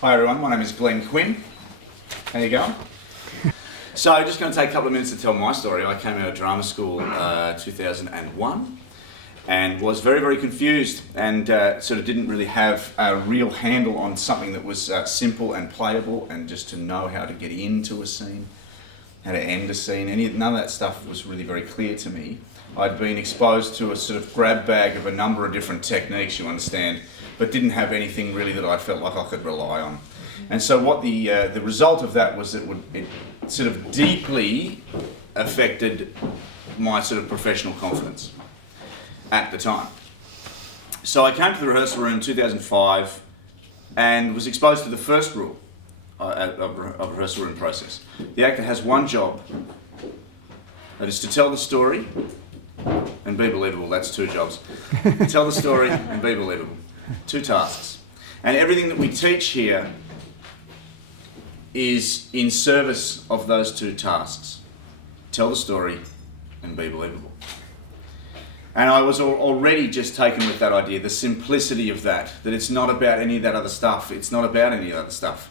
Hi everyone, my name is Glenn Quinn. How you going? So I'm just going to take a couple of minutes to tell my story. I came out of drama school 2001 and was very, very confused and sort of didn't really have a real handle on something that was simple and playable, and just to know how to get into a scene, how to end a scene. None of that stuff was really very clear to me. I'd been exposed to a sort of grab bag of a number of different techniques, you understand, but didn't have anything really that I felt like I could rely on. And so what the result of that was that it sort of deeply affected my sort of professional confidence at the time. So I came to the rehearsal room in 2005 and was exposed to the first rule of rehearsal room process. The actor has one job, that is to tell the story and be believable. That's two jobs. Tell the story and be believable. Two tasks. And everything that we teach here is in service of those two tasks. Tell the story and be believable. And I was already just taken with that idea, the simplicity of that it's not about any of that other stuff. It's not about any of that other stuff.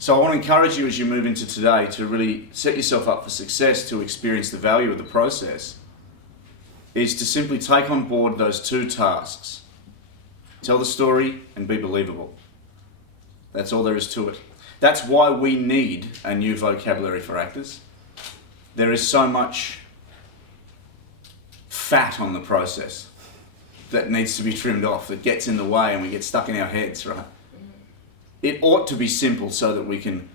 So I want to encourage you as you move into today to really set yourself up for success, to experience the value of the process, is to simply take on board those two tasks. Tell the story and be believable. That's all there is to it. That's why we need a new vocabulary for actors. There is so much fat on the process that needs to be trimmed off, that gets in the way and we get stuck in our heads, right? It ought to be simple so that we can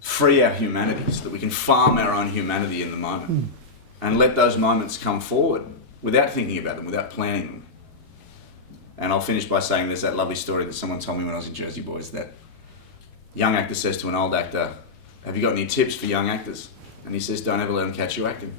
free our humanity, so that we can farm our own humanity in the moment and let those moments come forward without thinking about them, without planning them. And I'll finish by saying there's that lovely story that someone told me when I was in Jersey Boys, that young actor says to an old actor, "Have you got any tips for young actors?" And he says, "Don't ever let them catch you acting."